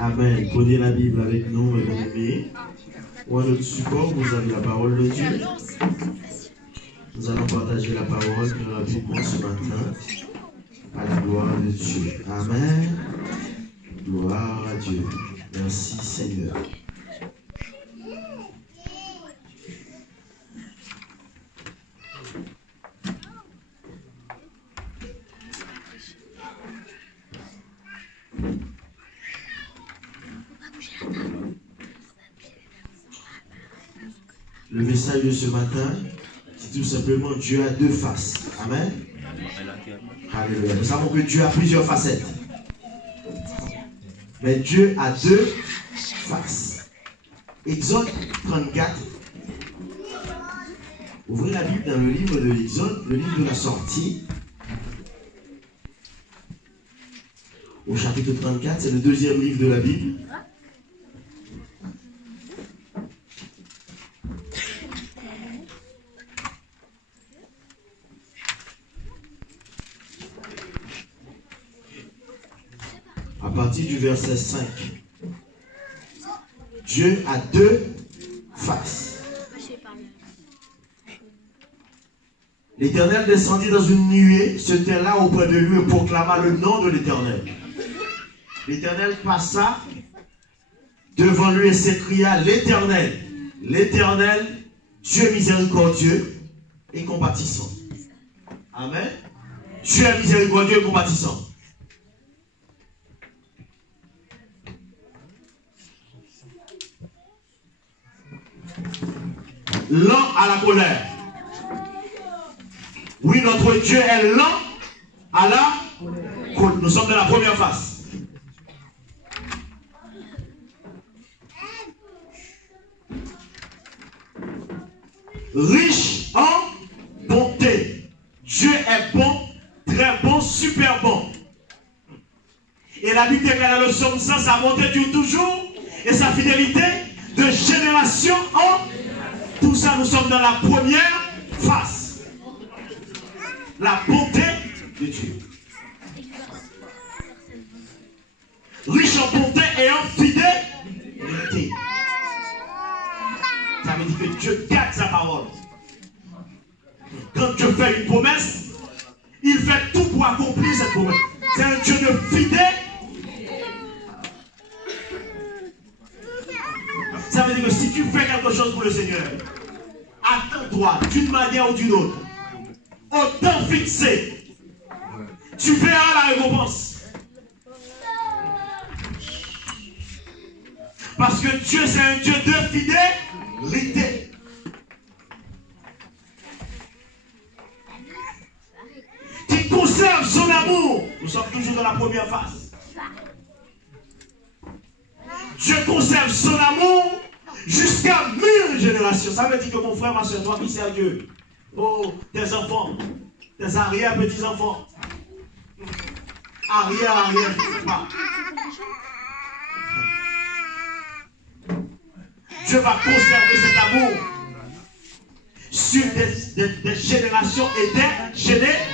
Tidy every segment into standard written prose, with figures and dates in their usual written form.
Amen. Prenez la Bible avec nous, mes bien-aimés. Ou à notre support, vous avez la parole de Dieu. Nous allons partager la parole plus rapidement ce matin à la gloire de Dieu. Amen. Gloire à Dieu. Merci Seigneur. Le message de ce matin, c'est tout simplement Dieu a deux faces. Amen. Alléluia. Nous savons que Dieu a plusieurs facettes. Mais Dieu a deux faces. Exode 34. Ouvrez la Bible dans le livre de l'Exode, le livre de la sortie. Au chapitre 34, c'est le deuxième livre de la Bible. À partir du verset 5. Dieu a deux faces. L'Éternel descendit dans une nuée, se tint là auprès de lui et proclama le nom de l'Éternel. L'Éternel passa devant lui et s'écria: l'Éternel, l'Éternel, Dieu miséricordieux et compatissant. Amen. Dieu est miséricordieux et compatissant. Lent à la colère. Oui, notre Dieu est lent à la colère. Nous sommes dans la première phase. Riche en bonté. Dieu est bon, très bon, super bon. Et la Bible déclare dans le psaume 100, sa bonté dure toujours et sa fidélité de génération en. Tout ça, nous sommes dans la première phase. La bonté de Dieu. Riche en bonté et en fidélité. Ça veut dire que Dieu garde sa parole. Quand Dieu fait une promesse, il fait tout pour accomplir cette promesse. C'est un Dieu de fidélité. Ça veut dire que si tu fais quelque chose pour le Seigneur, attends-toi d'une manière ou d'une autre, au temps fixé, tu verras la récompense. Parce que Dieu, c'est un Dieu de fidélité. Qui conserve son amour. Nous sommes toujours dans la première phase. Dieu conserve son amour jusqu'à 1000 générations. Ça veut dire que mon frère, ma soeur, toi qui sers Dieu, oh, tes enfants, tes arrière-petits-enfants, arrière, pas. Dieu va conserver cet amour sur des générations et des générations.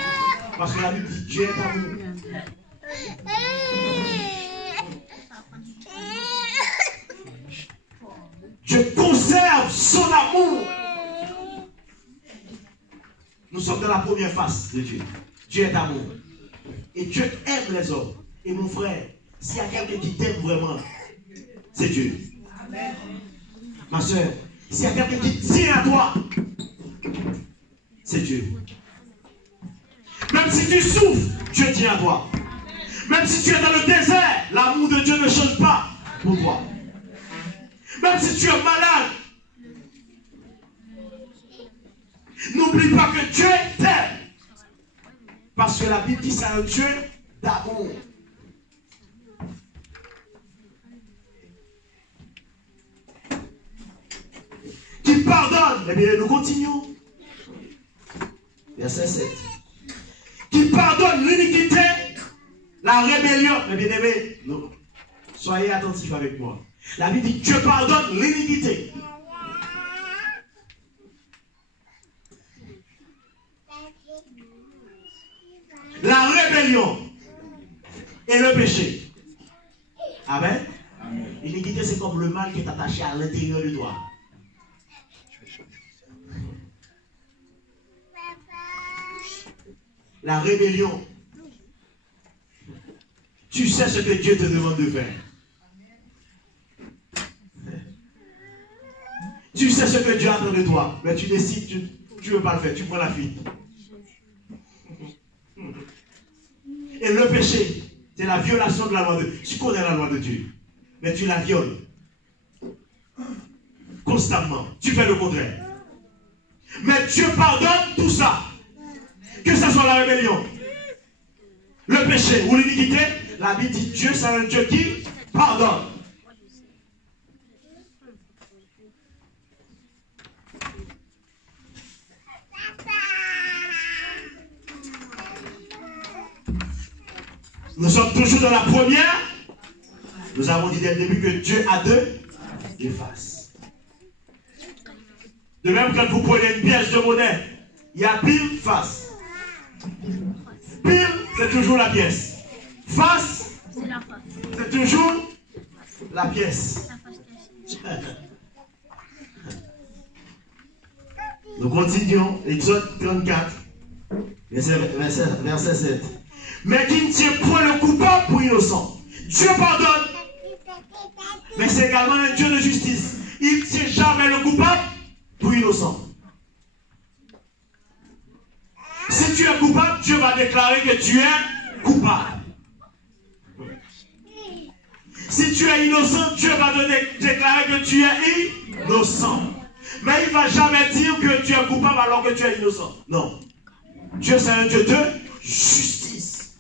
Parce que la Bible dit Dieu est amour. Dieu conserve son amour. Nous sommes dans la première phase de Dieu. Dieu est amour. Et Dieu aime les hommes. Et mon frère, s'il y a quelqu'un qui t'aime vraiment, c'est Dieu. Amen. Ma soeur, s'il y a quelqu'un qui tient à toi, c'est Dieu. Même si tu souffres, Dieu tient à toi. Même si tu es dans le désert, l'amour de Dieu ne change pas pour toi. Même si tu es malade, n'oublie pas que Dieu t'aime. Parce que la Bible dit c'est un Dieu d'amour. Qui pardonne. Eh bien, nous continuons. Verset 7. Qui pardonne l'iniquité, la rébellion. Mes bien-aimés, soyez attentifs avec moi. La Bible dit Dieu pardonne l'iniquité. La rébellion et le péché. Amen. L'iniquité, c'est comme le mal qui est attaché à l'intérieur de toi. La rébellion. Tu sais ce que Dieu te demande de faire. Tu sais ce que Dieu attend de toi. Mais tu décides, tu ne veux pas le faire. Tu prends la fuite. Et le péché, c'est la violation de la loi de Dieu. Tu connais la loi de Dieu. Mais tu la violes. Constamment. Tu fais le contraire. Mais Dieu pardonne tout ça. Que ce soit la rébellion, le péché ou l'iniquité, la Bible dit Dieu, c'est un Dieu qui pardonne. Nous sommes toujours dans la première. Nous avons dit dès le début que Dieu a deux faces. De même, quand vous prenez une pièce de monnaie, il y a pile, face. Pile, c'est toujours la pièce. Face, c'est toujours la pièce. Nous continuons, Exode 34, verset 7. Mais qui ne tient point le coupable pour innocent. Dieu pardonne. Mais c'est également un Dieu de justice. Il ne tient jamais le coupable pour innocent. Si tu es coupable, Dieu va déclarer que tu es coupable. Si tu es innocent, Dieu va te déclarer que tu es innocent. Mais il ne va jamais dire que tu es coupable alors que tu es innocent. Non. Dieu, c'est un Dieu de justice.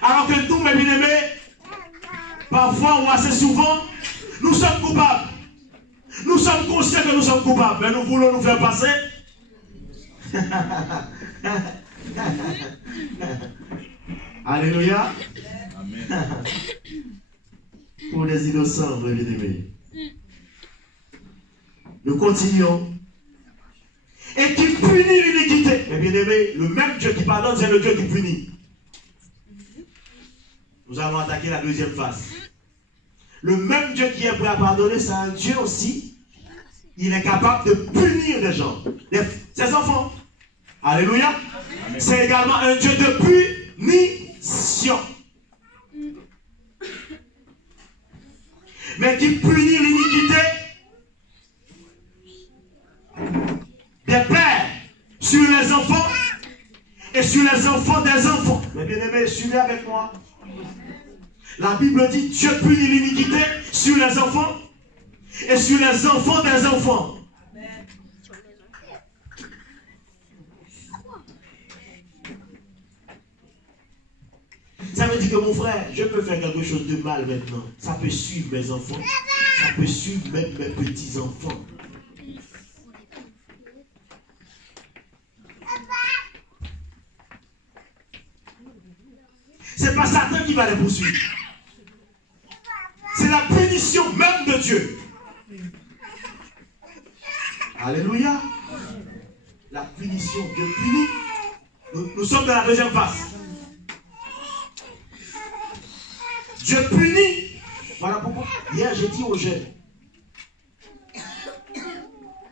Alors que nous, mes bien-aimés, parfois ou assez souvent, nous sommes coupables. Nous sommes conscients que nous sommes coupables, mais nous voulons nous faire passer. Alléluia. Amen. Pour les innocents, mes bien-aimés. Nous continuons. Et qui punit l'iniquité. Mes bien-aimés, le même Dieu qui pardonne, c'est le Dieu qui punit. Nous allons attaquer la deuxième phase. Le même Dieu qui est prêt à pardonner, c'est un Dieu aussi. Il est capable de punir les gens, ses enfants. Alléluia. C'est également un Dieu de punition. Mais qui punit l'iniquité des pères sur les enfants et sur les enfants des enfants. Mes bien-aimés, suivez avec moi. La Bible dit Dieu punit l'iniquité sur les enfants et sur les enfants des enfants. Ça veut dire que mon frère, je peux faire quelque chose de mal maintenant. Ça peut suivre mes enfants. Ça peut suivre même mes petits-enfants. C'est pas Satan qui va les poursuivre. C'est la punition même de Dieu. Alléluia. La punition, Dieu punit. Nous sommes dans la deuxième phase. Dieu punit. Voilà pourquoi. Hier, j'ai dit aux jeunes.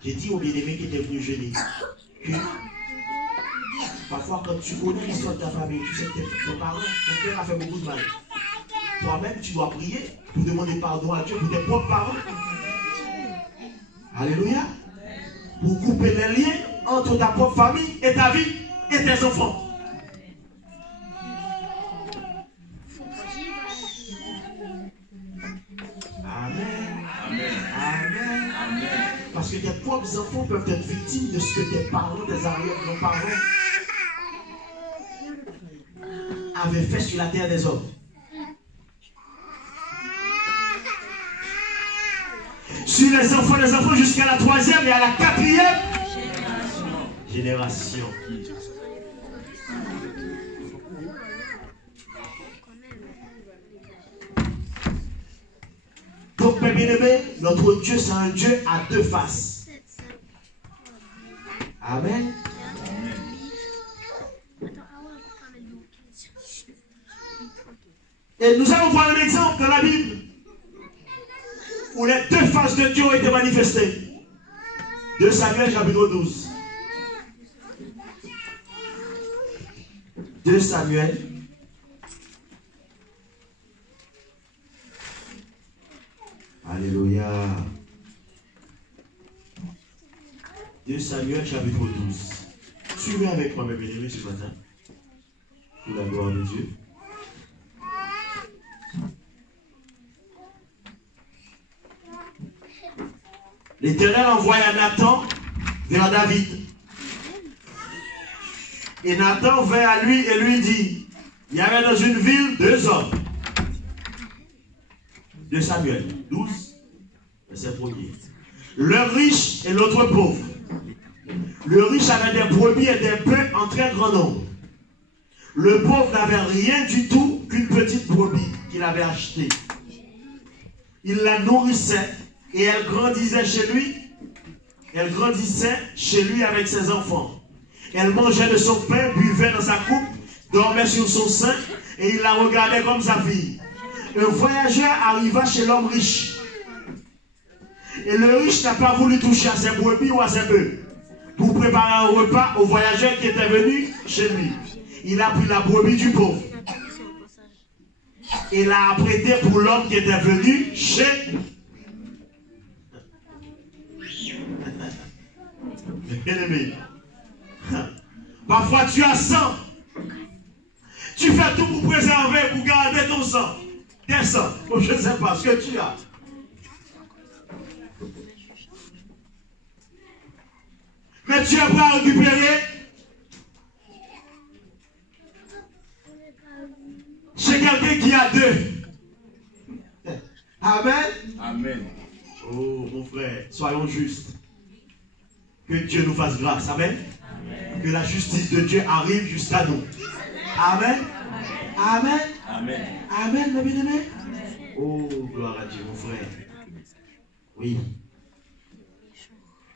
J'ai dit aux bien-aimés qui étaient venus jeûner que parfois, quand tu connais l'histoire de ta famille, tu sais que ton parent, ton père a fait beaucoup de mal. Toi-même, tu dois prier pour demander pardon à Dieu pour tes propres parents. Alléluia. Pour couper les liens entre ta propre famille et ta vie et tes enfants. Amen. Amen. Amen. Amen. Parce que tes propres enfants peuvent être victimes de ce que tes parents, tes arrière-grands-parents avaient fait sur la terre des hommes. Sur les enfants jusqu'à la 3e et à la 4e génération. Donc, mes bien-aimés, notre Dieu, c'est un Dieu à deux faces. Amen. Et nous allons voir un exemple dans la Bible où les deux faces de Dieu ont été manifestées. 2 Samuel chapitre 12. 2 Samuel. Alléluia. 2 Samuel chapitre 12. Suivez avec moi mes bien-aimés ce matin. Pour la gloire de Dieu. L'Éternel envoya Nathan vers David. Et Nathan vint à lui et lui dit, il y avait dans une ville 2 hommes. 2 Samuel 12, verset 1er. L'un riche et l'autre pauvre. Le riche avait des brebis et des bœufs en très grand nombre. Le pauvre n'avait rien du tout qu'une petite brebis qu'il avait achetée. Il la nourrissait et elle grandissait chez lui. Elle grandissait chez lui avec ses enfants. Elle mangeait de son pain, buvait dans sa coupe, dormait sur son sein et il la regardait comme sa fille. Un voyageur arriva chez l'homme riche. Et le riche n'a pas voulu toucher à ses brebis ou à ses bœufs pour préparer un repas au voyageur qui était venu chez lui. Il a pris la brebis du pauvre et l'a apprêtée pour l'homme qui était venu chez lui. Bien-aimé, parfois tu as sang. Tu fais tout pour préserver, pour garder ton sang. Tes sang. Bon, je ne sais pas ce que tu as. Mais tu es prêt à récupérer chez quelqu'un qui a 2. Amen. Amen. Oh, mon frère, soyons justes. Que Dieu nous fasse grâce. Amen. Amen. Que la justice de Dieu arrive jusqu'à nous. Amen. Amen. Amen. Amen, mes bien-aimés. Oh, gloire à Dieu, mon frère. Oui.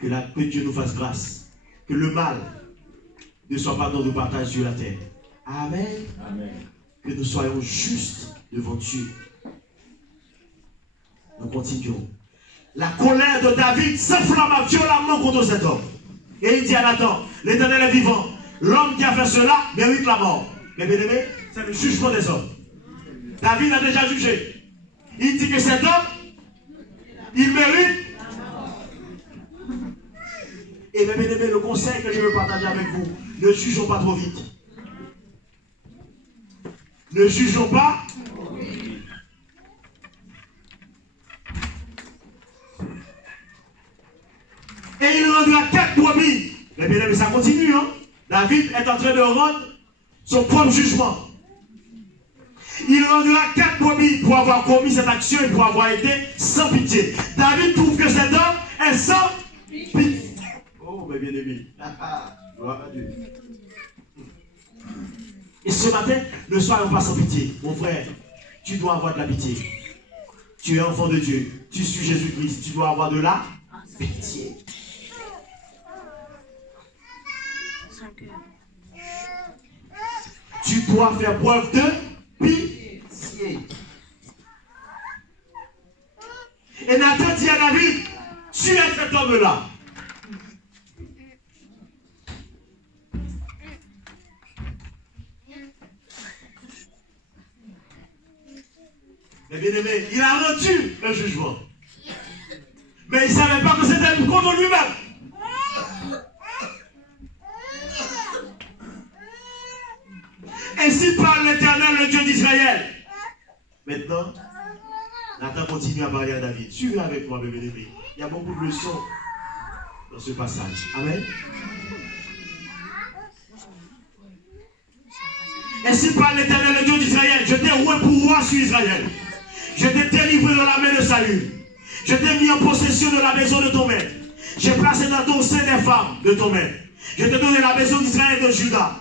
Que Dieu nous fasse grâce. Que le mal ne soit pas dans nos partages sur la terre. Amen. Amen. Que nous soyons justes devant Dieu. Nous continuons. La colère de David s'enflamma violemment contre cet homme. Et il dit à Nathan, l'Éternel est vivant. L'homme qui a fait cela mérite la mort. Mais bien aimé, c'est le jugement des hommes. David a déjà jugé. Il dit que cet homme, il mérite. Et bien aimé, le conseil que je veux partager avec vous, ne jugeons pas trop vite. Ne jugeons pas. Et il rendra 4 brebis. Mais bien aimé, ça continue. Hein? David est en train de rendre son propre jugement. Il rendra 4 brebis pour avoir commis cette action et pour avoir été sans pitié. David trouve que cet homme est sans pitié. Oh, mais bien aimé. Gloire à Dieu. Et ce matin, ne soyons pas sans pitié. Mon frère, tu dois avoir de la pitié. Tu es enfant de Dieu. Tu suis Jésus-Christ. Tu dois avoir de la pitié. Tu dois faire preuve de pitié. Et Nathan dit à David, tu es cet homme-là. Mais bien aimé, il a rendu le jugement. Mais il ne savait pas que c'était contre lui-même. Ainsi parle l'Éternel, le Dieu d'Israël. Maintenant, Nathan continue à parler à David. Suivez avec moi, bébé aimé. Il y a beaucoup de leçons dans ce passage. Amen. Ainsi parle l'Éternel, le Dieu d'Israël. Je t'ai roué pour roi sur Israël. Je t'ai délivré de la main de Saül. Je t'ai mis en possession de la maison de ton maître. J'ai placé dans ton sein des femmes de ton maître. Je t'ai donné la maison d'Israël et de Juda.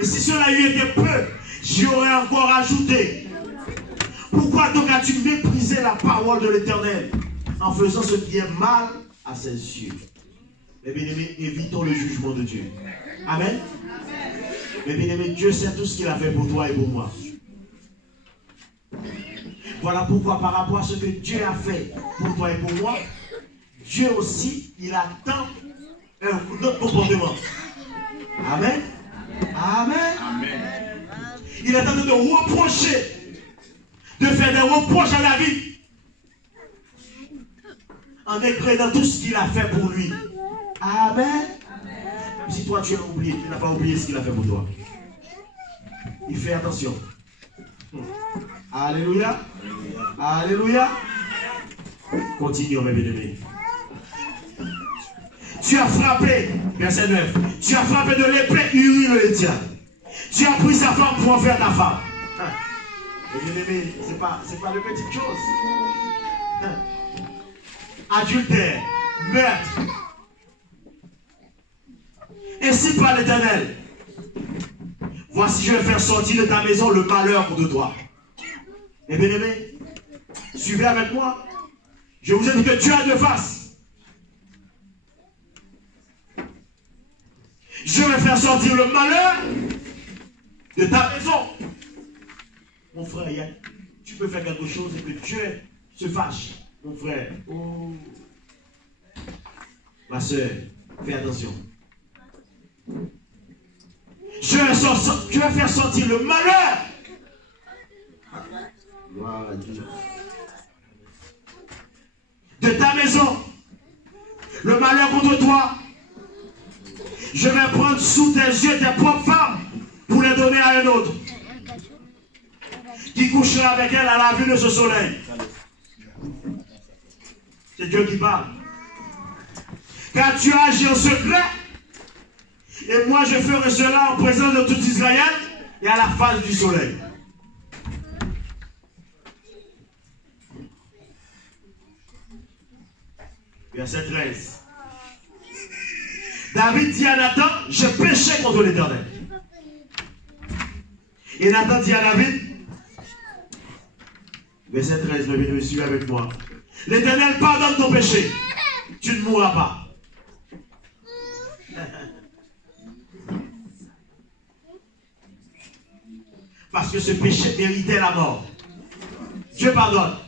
Et si cela eût été peu, j'y aurais encore ajouté. Pourquoi donc as-tu méprisé la parole de l'Éternel en faisant ce qui est mal à ses yeux? Mais bien aimé, évitons le jugement de Dieu. Amen. Mais bien aimé, Dieu sait tout ce qu'il a fait pour toi et pour moi. Voilà pourquoi par rapport à ce que Dieu a fait pour toi et pour moi, Dieu aussi, il attend notre comportement. Amen. Amen. Amen. Il attend de nous reprocher, de faire des reproches à David, en écrivant tout ce qu'il a fait pour lui. Amen. Même si toi tu as oublié, tu n'as pas oublié ce qu'il a fait pour toi. Il fait attention. Alléluia. Alléluia. Continuons, mes bien-aimés. Tu as frappé, verset 9, tu as frappé de l'épée Uri le Héthien. Tu as pris sa femme pour en faire ta femme. Mes bien-aimés, ce n'est pas de petites choses. Adultère, meurtre. Ainsi par l'Éternel. Voici, je vais faire sortir de ta maison le malheur contre toi. Mes bien-aimés, suivez avec moi. Je vous ai dit que Dieu a deux faces. Je vais faire sortir le malheur de ta maison. Mon frère, tu peux faire quelque chose et que Dieu se fâche. Mon frère, oh. Ma soeur, fais attention. Je vais faire sortir le malheur. De ta maison. Le malheur contre toi. Je vais prendre sous tes yeux tes propres femmes pour les donner à un autre qui couchera avec elle à la vue de ce soleil. C'est Dieu qui parle. Car tu as agi en secret, et moi je ferai cela en présence de tout Israël et à la face du soleil. Verset 13. David dit à Nathan, je péchais contre l'Éternel. Et Nathan dit à David, verset 13, le bien-aimé, suivez avec moi. L'Éternel pardonne ton péché, tu ne mourras pas. Parce que ce péché méritait la mort. Dieu pardonne.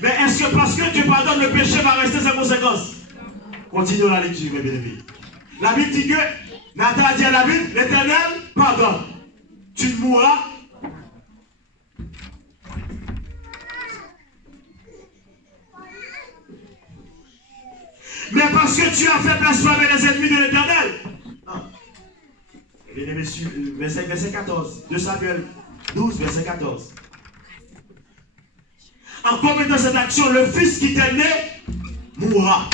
Mais est-ce que parce que Dieu pardonne, le péché va rester sans conséquence? Continuons la lecture, mes bien-aimés. La Bible dit que Nathan a dit à David, l'Éternel pardonne. Tu ne mourras. Mais parce que tu as fait blasphémer les ennemis de l'Éternel. Bien-aimés, verset 14. 2 Samuel 12, verset 14. En commettant cette action, le fils qui t'est né mourra.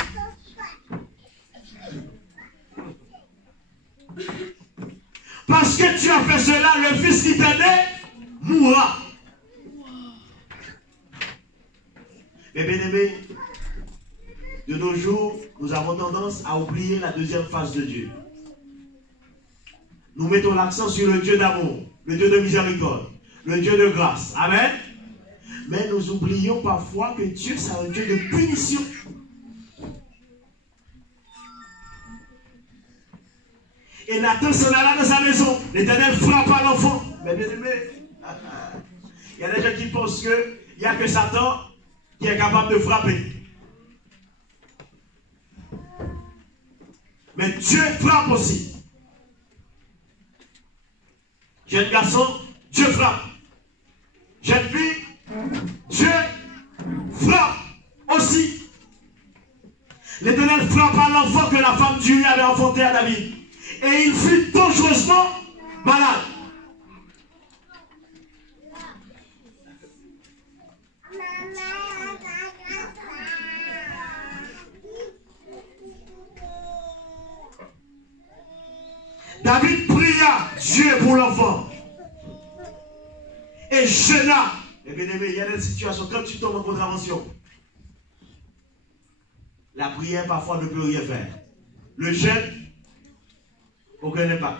Parce que tu as fait cela, le fils qui t'est né mourra. Mais bien aimés, de nos jours, nous avons tendance à oublier la deuxième face de Dieu. Nous mettons l'accent sur le Dieu d'amour, le Dieu de miséricorde, le Dieu de grâce. Amen. Mais nous oublions parfois que Dieu, c'est un Dieu de punition. Et Nathan s'en alla dans sa maison. L'Éternel frappa l'enfant. Mais bien aimé, il y a des gens qui pensent qu'il n'y a que Satan qui est capable de frapper. Mais Dieu frappe aussi. Jeune garçon, Dieu frappe. Jeune fille, Dieu frappe aussi. L'Éternel frappa l'enfant que la femme d'Uri avait enfanté à David. Et il fut dangereusement malade. David pria Dieu pour l'enfant. Et jeûna. Et bien aimé, il y a des situations, quand tu tombes en contravention, la prière parfois ne peut rien faire. Le jeûne, aucun impact.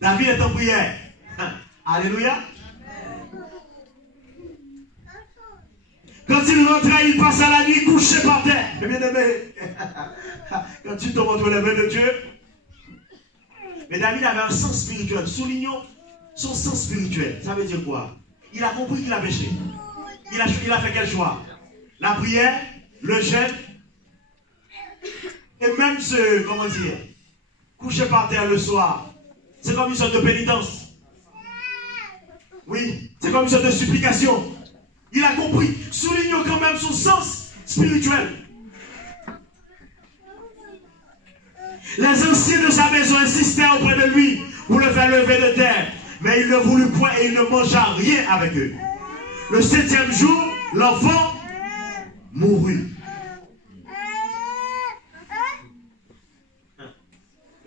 David est en prière. Alléluia. Quand il rentrait, il passait la nuit couché par terre. Mais bien aimé, quand tu tombes entre les mains de Dieu. Mais David avait un sens spirituel. Soulignons son sens spirituel. Ça veut dire quoi? Il a compris qu'il a péché. Il a fait quel choix? La prière, le jeûne, et même comment dire, coucher par terre le soir. C'est comme une sorte de pénitence. Oui, c'est comme une sorte de supplication. Il a compris, soulignons quand même son sens spirituel. Les anciens de sa maison insistèrent auprès de lui pour le faire lever de terre. Mais il ne voulut point et il ne mangea rien avec eux. Le 7e jour, l'enfant mourut.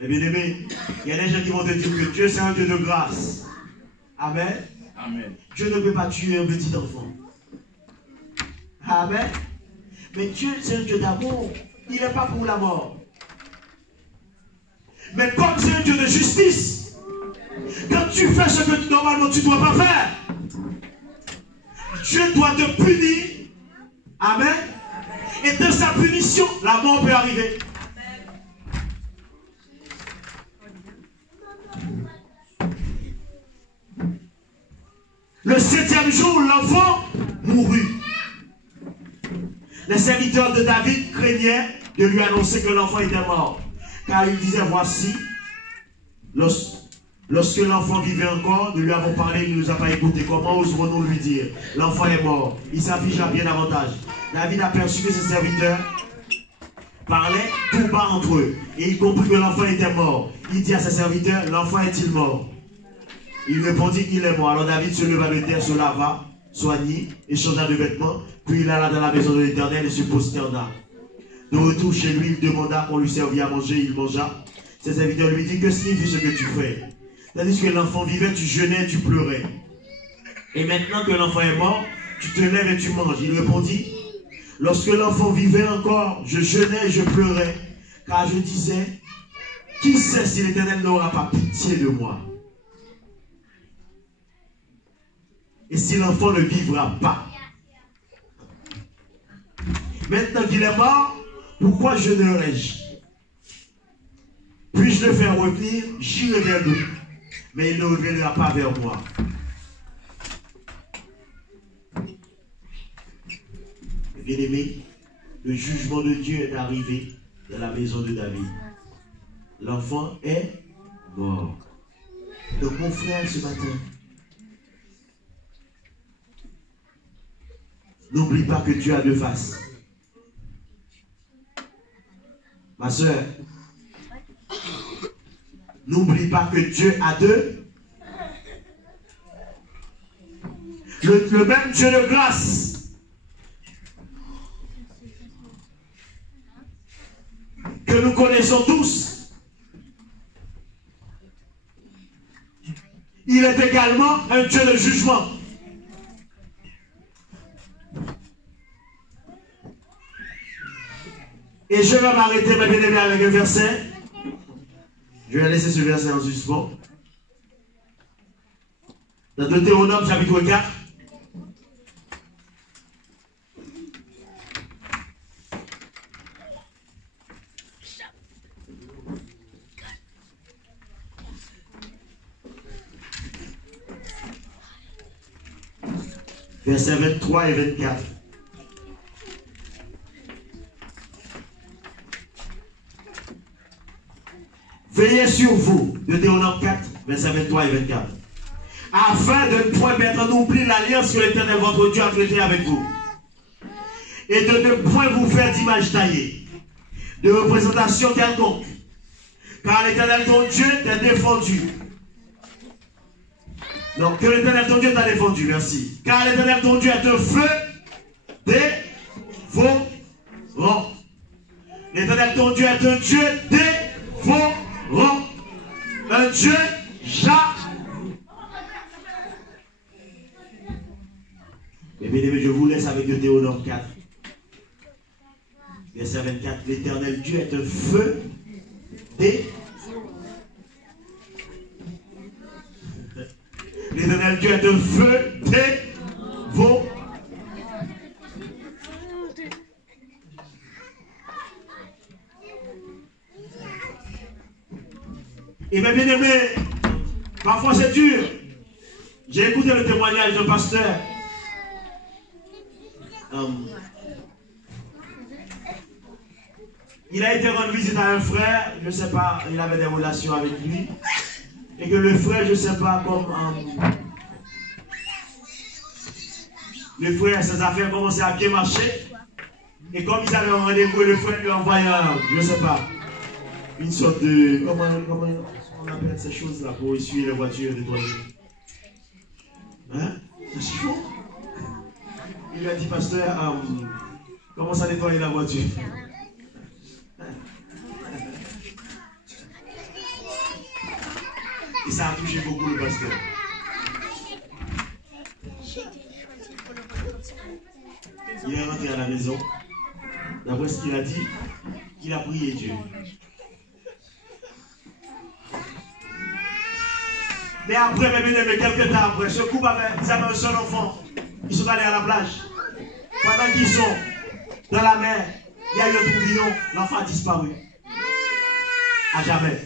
Mais bien aimé, il y a des gens qui vont te dire que Dieu c'est un Dieu de grâce. Amen. Amen. Dieu ne peut pas tuer un petit enfant. Amen. Mais Dieu c'est un Dieu d'amour. Il n'est pas pour la mort. Mais comme c'est un Dieu de justice, quand tu fais ce que normalement tu ne dois pas faire, Dieu doit te punir. Amen. Et dans sa punition, la mort peut arriver. Le 7e jour, l'enfant mourut. Les serviteurs de David craignaient de lui annoncer que l'enfant était mort. Car il disait, voici, lorsque l'enfant vivait encore, nous lui avons parlé, il ne nous a pas écouté. Comment oserons-nous lui dire? L'enfant est mort. Il s'affligea bien davantage. David aperçut que ses serviteurs parlaient tout bas entre eux. Et il comprit que l'enfant était mort. Il dit à ses serviteurs, l'enfant est-il mort? Il répondit qu'il est mort. Alors David se leva de terre, se lava, soignit, et changea de vêtements. Puis il alla dans la maison de l'Éternel et se prosterna. De retour chez lui, il demanda qu'on lui servît à manger, il mangea. Ses serviteurs lui dirent, que signifie ce que tu fais? Tandis que l'enfant vivait, tu jeûnais, tu pleurais. Et maintenant que l'enfant est mort, tu te lèves et tu manges. Il répondit, lorsque l'enfant vivait encore, je jeûnais et je pleurais, car je disais, qui sait si l'Éternel n'aura pas pitié de moi? Et si l'enfant ne vivra pas? Maintenant qu'il est mort, pourquoi jeûnerais-je? Puis-je le faire revenir? J'irai vers lui, mais il ne reviendra pas vers moi. Bien-aimé, le jugement de Dieu est arrivé dans la maison de David. L'enfant est mort. Donc mon frère, ce matin, n'oublie pas que Dieu a deux faces. Ma soeur, n'oublie pas que Dieu a deux. Le même Dieu de grâce que nous connaissons tous, il est également un Dieu de jugement. Et je vais m'arrêter, mes bien-aimés, avec un verset. Je vais laisser ce verset en suspens. Dans Deutéronome, chapitre 4. Versets 23 et 24. Veillez sur vous, Deutéronome 4, versets 23 et 24, afin de ne point mettre en oubli l'alliance que l'Éternel votre Dieu a traitée avec vous, et de ne point vous faire d'image taillée, de représentation quelconque, car l'Éternel ton Dieu t'a défendu. Donc, que l'Éternel ton Dieu t'a défendu, merci. Car l'Éternel ton Dieu est un feu dévorant. L'Éternel ton Dieu est un Dieu dévorant. Un Dieu jaloux. Et bien aimé, je vous laisse avec Deutéronome 4. Verset 24. L'Éternel Dieu est un feu dévorant. L'Éternel Dieu est un feu dévorant. Et bien aimé, parfois c'est dur J'ai écouté le témoignage d'un pasteur. Il a été rendre visite à un frère, je ne sais pas, il avait des relations avec lui. Et que le frère, je ne sais pas, comme le frère, ses affaires commençaient à bien marcher. Et comme ils avaient un rendez-vous, le frère lui a envoyé je ne sais pas, une sorte de... Comment on appelle ces choses-là pour essuyer les voitures de nettoyer? Hein? C'est chaud. Il lui a dit, pasteur, comment ça nettoyer la voiture? Et ça a touché beaucoup le pasteur. Il est rentré à la maison. D'après ce qu'il a dit, il a prié Dieu. Mais après, mes bien-aimés, quelques temps après, ce couple ils avaient un seul enfant. Ils sont allés à la plage. Pendant qu'ils sont dans la mer, il y a eu un tourbillon, l'enfant a disparu. À jamais.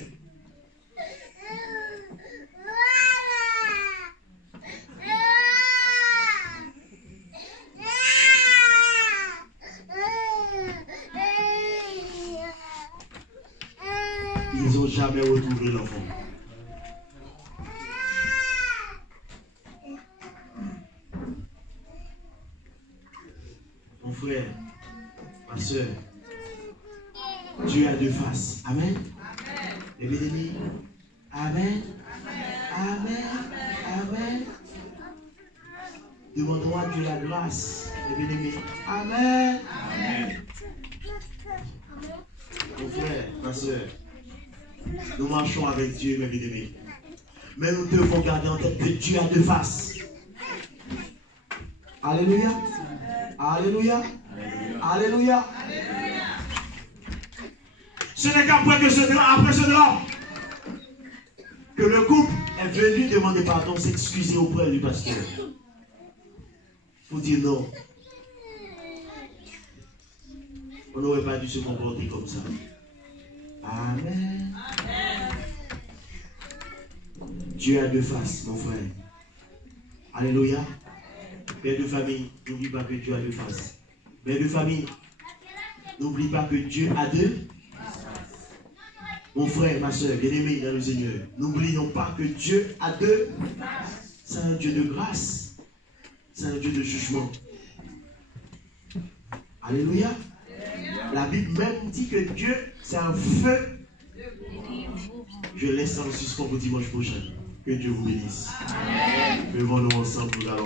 Ils n'ont jamais retrouvé l'enfant. Mon frère, ma soeur, Dieu a deux faces. Amen. Les bien-aimés. Amen. Amen. Amen. Demandons à Dieu la grâce. Les bien-aimés. Amen. Amen. Mon frère, ma soeur, nous marchons avec Dieu, mes bien-aimés. Mais nous devons garder en tête que Dieu a deux faces. Alléluia. Alléluia. Alléluia. Ce n'est qu'après ce drame que le couple est venu demander pardon, s'excuser auprès du pasteur. Pour dire non. On n'aurait pas dû se comporter comme ça. Amen. Dieu a deux faces, mon frère. Alléluia. Père de famille, n'oublie pas que Dieu a deux faces. Père de famille, n'oublie pas que Dieu a deux. Mon frère, ma soeur, bien-aimé dans le Seigneur, n'oublions pas que Dieu a deux. C'est un Dieu de grâce. C'est un Dieu de jugement. Alléluia. La Bible même dit que Dieu, c'est un feu. Je laisse ça en suspens pour dimanche prochain. Que Dieu vous bénisse. Levons-nous ensemble, nous allons